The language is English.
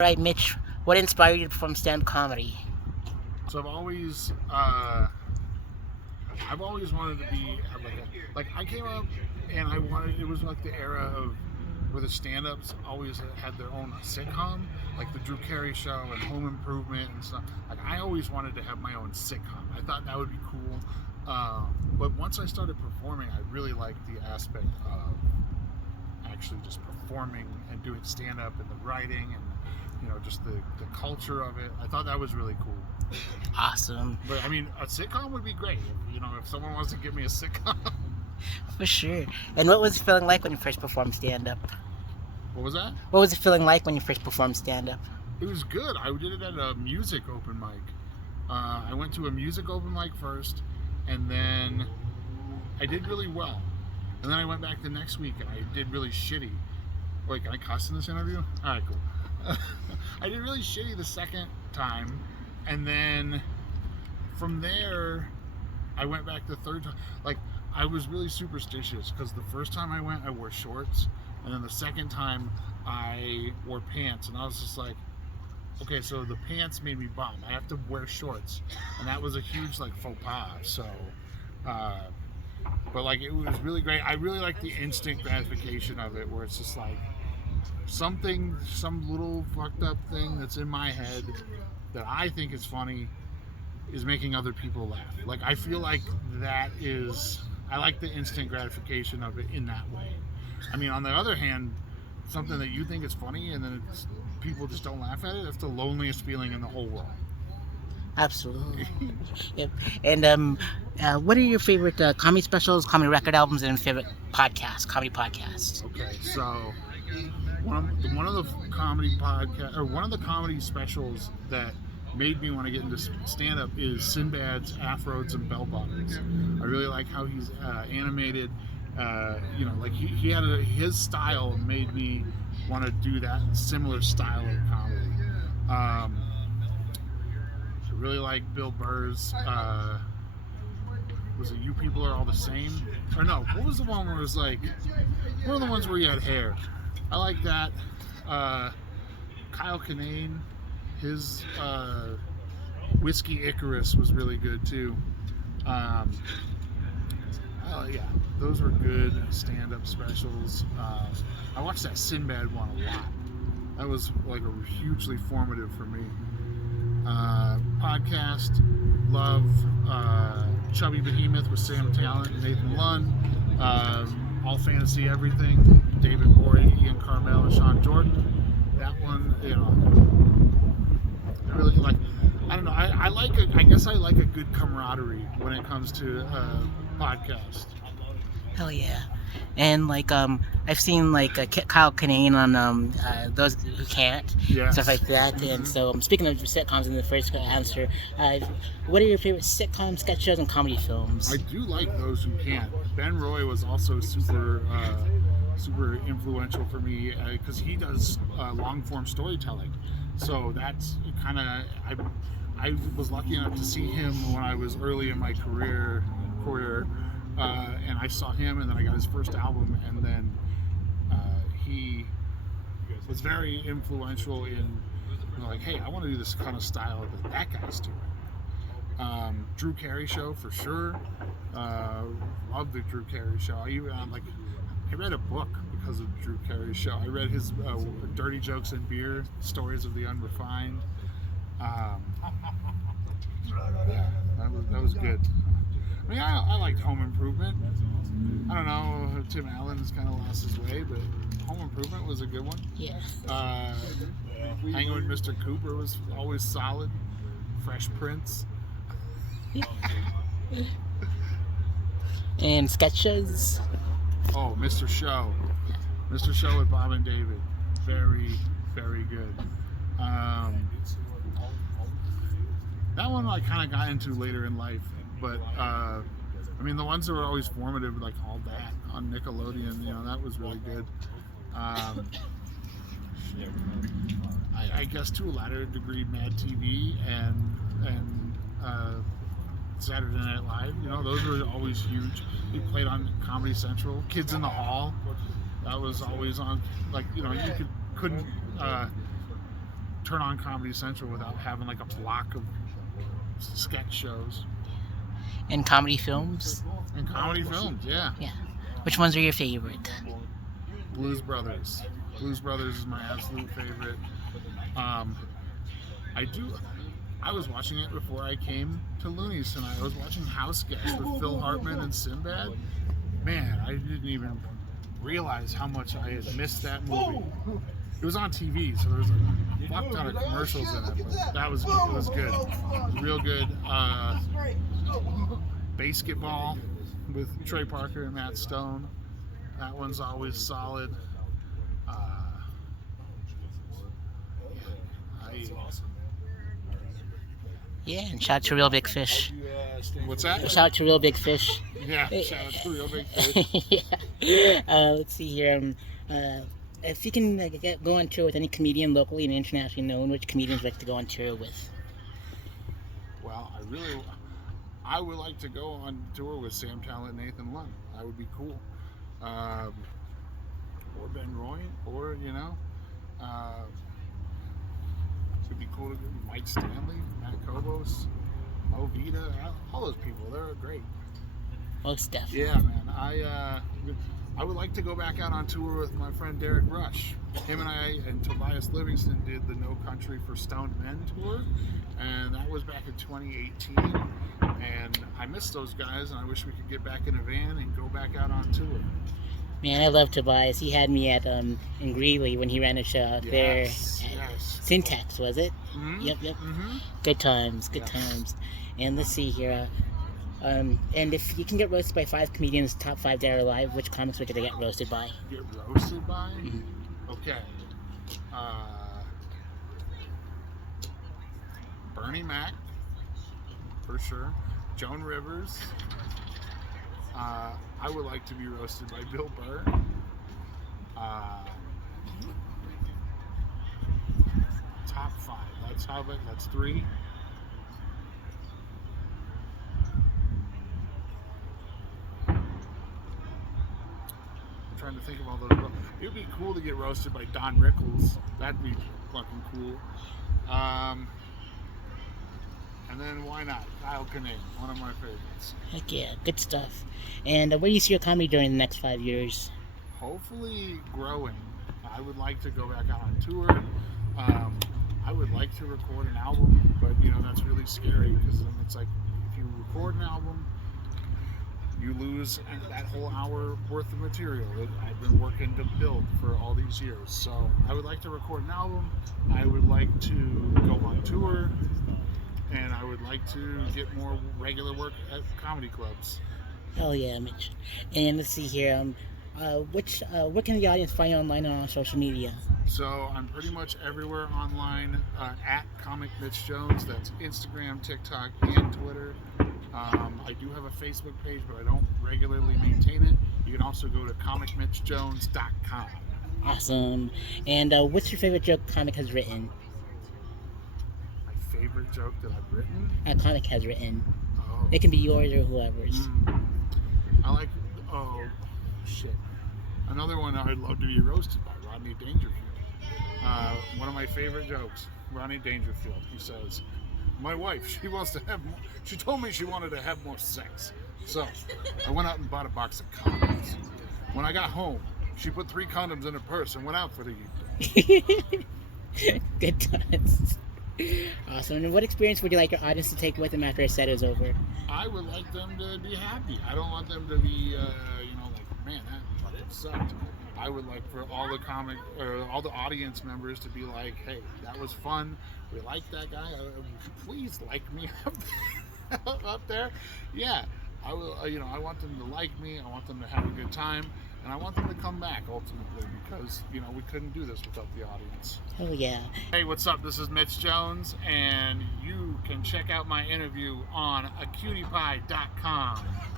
Right, Mitch, what inspired you to perform stand-up comedy? So I've always wanted to be have like I came up and I wanted it was like the era of where the stand-ups always had their own sitcom, like the Drew Carey Show and Home Improvement and stuff. Like I always wanted to have my own sitcom. I thought that would be cool. But once I started performing, I really liked the aspect of actually just performing and doing stand-up and the writing and just the culture of it. I thought that was really cool. Awesome. But I mean, a sitcom would be great. If someone wants to give me a sitcom. For sure. And what was it feeling like when you first performed stand-up? What was that? What was it feeling like when you first performed stand-up? It was good. I did it at a music open mic. I went to a music open mic first, and then I did really well. And then I went back the next week, and I did really shitty. Wait, can I cuss in this interview? All right, cool. I did really shitty the second time, and then from there, I went back the third time. Like, I was really superstitious because the first time I went, I wore shorts, and then the second time, I wore pants, and I was just like, okay, so the pants made me bum. I have to wear shorts, and that was a huge faux pas. So, but it was really great. I really like the instant gratification of it, where it's just like some little fucked up thing that's in my head that I think is funny is making other people laugh. Like I feel like I like the instant gratification of it in that way. I mean, on the other hand, something that you think is funny and then people just don't laugh at it, that's the loneliest feeling in the whole world. Absolutely. Yep. And what are your favorite comedy specials, comedy record albums, and favorite comedy podcasts? Okay, so one of the comedy specials that made me want to get into stand-up is Sinbad's Afros and Bell Bottoms. I really like how he's animated. He had his style made me want to do that similar style of comedy. I really like Bill Burr's. Was it You People Are All the Same? Or no, what was the one where it was like one of the ones where he had hair? I like that. Kyle Kinane, his Whiskey Icarus was really good too. Yeah, those were good stand-up specials. I watched that Sinbad one a lot. That was hugely formative for me. Podcast, love Chubby Behemoth with Sam Talent and Nathan Lund. All Fantasy Everything, David Bory, Ian Carmel, and Sean Jordan. That one, I really like. I don't know. I guess I like a good camaraderie when it comes to podcast. Hell yeah. And I've seen Kyle Kinane on Those Who Can't, Yes. stuff like that. Mm-hmm. And so speaking of sitcoms in the first answer, what are your favorite sitcom sketch shows and comedy films? I do like Those Who Can't. Ben Roy was also super influential for me because he does long form storytelling. So that's kind of I was lucky enough to see him when I was early in my career. And I saw him, and then I got his first album, and then he was very influential in hey, I want to do this kind of style that guy's doing. Drew Carey Show for sure. Love the Drew Carey Show. I read a book because of Drew Carey Show. I read his Dirty Jokes and Beer, Stories of the Unrefined. Yeah, that was good. I mean, I liked Home Improvement. I don't know, Tim Allen has kind of lost his way, but Home Improvement was a good one. Yeah. Hanging with Mr. Cooper was always solid. Fresh Prince. And sketches? Oh, Mr. Show. Mr. Show with Bob and David. Very, very good. That one I kind of got into later in life. But, I mean, the ones that were always formative, like All That on Nickelodeon, that was really good. I guess to a latter degree, Mad TV and Saturday Night Live, those were always huge. We played on Comedy Central. Kids in the Hall, that was always on, couldn't turn on Comedy Central without having like a block of sketch shows And comedy films? and comedy films. Yeah, Yeah. Which ones are your favorite? Blues Brothers. Blues Brothers is my absolute favorite. I was watching it before I came to Looney's tonight. I was watching House Guest with Phil Hartman and Sinbad. Man, I didn't even realize how much I had missed that movie. It was on TV, so there was a fuck ton of commercials in it, but it was good. It was real good. Basketball with Trey Parker and Matt Stone. That one's always solid. Yeah, and shout out to Real Big Fish. What's that? Shout out to Real Big Fish. Yeah, shout out to Real Big Fish. Yeah. Let's see here. If you can go on tour with any comedian locally and internationally known, which comedians would like to go on tour with? Well, I would like to go on tour with Sam Talent and Nathan Lund. That would be cool. Or Ben Roy, or it'd be cool to get Mike Stanley, Matt Kobos, Mo Vita, all those people. They're great. Most definitely. Yeah, man. I would like to go back out on tour with my friend Derek Rush. Him and I and Tobias Livingston did the No Country for Stoned Men tour, and that was back in 2018. And I miss those guys, and I wish we could get back in a van and go back out on tour. Man, I love Tobias. He had me at in Greeley when he ran a show out there. Yes. Syntax, was it? Mm-hmm. Yep. Mm-hmm. Good times. And let's see here. And if you can get roasted by 5 comedians, top 5 that are alive, which comics would you get roasted by? Get roasted by? Mm-hmm. Okay. Bernie Mac, for sure. Joan Rivers. I would like to be roasted by Bill Burr. Top 5. That's 3. I'm trying to think of all those. It would be cool to get roasted by Don Rickles. That'd be fucking cool. And then why not? Kyle Kinane, one of my favorites. Heck yeah, good stuff. And where do you see your comedy during the next 5 years? Hopefully growing. I would like to go back out on tour. I would like to record an album, but that's really scary because then it's like if you record an album, you lose that whole hour worth of material that I've been working to build for all these years. So I would like to record an album. I would like to go on tour. And I would like to get more regular work at comedy clubs. Hell yeah, Mitch. And let's see here. Where can the audience find you online or on social media? So I'm pretty much everywhere online at Comic Mitch Jones. That's Instagram, TikTok, and Twitter. I do have a Facebook page, but I don't regularly maintain it. You can also go to comicmitchjones.com. Awesome. And what's your favorite joke comic has written? Favorite joke that I've written? A comic has written. Oh. It can be yours or whoever's. I like. Oh, shit. Another one I'd love to be roasted by, Rodney Dangerfield. One of my favorite jokes, Rodney Dangerfield. He says, "My wife, she told me she wanted to have more sex. So I went out and bought a box of condoms. When I got home, she put 3 condoms in her purse and went out for the evening." Good times. Awesome. And what experience would you like your audience to take with them after a set is over? I would like them to be happy. I don't want them to be, like, man, that sucked. I would like for all the audience members to be like, hey, that was fun. We like that guy. Please like me up there. Yeah, I will. I want them to like me. I want them to have a good time. And I want them to come back ultimately because, we couldn't do this without the audience. Oh, yeah. Hey, what's up? This is Mitch Jones, and you can check out my interview on acutiepie.com.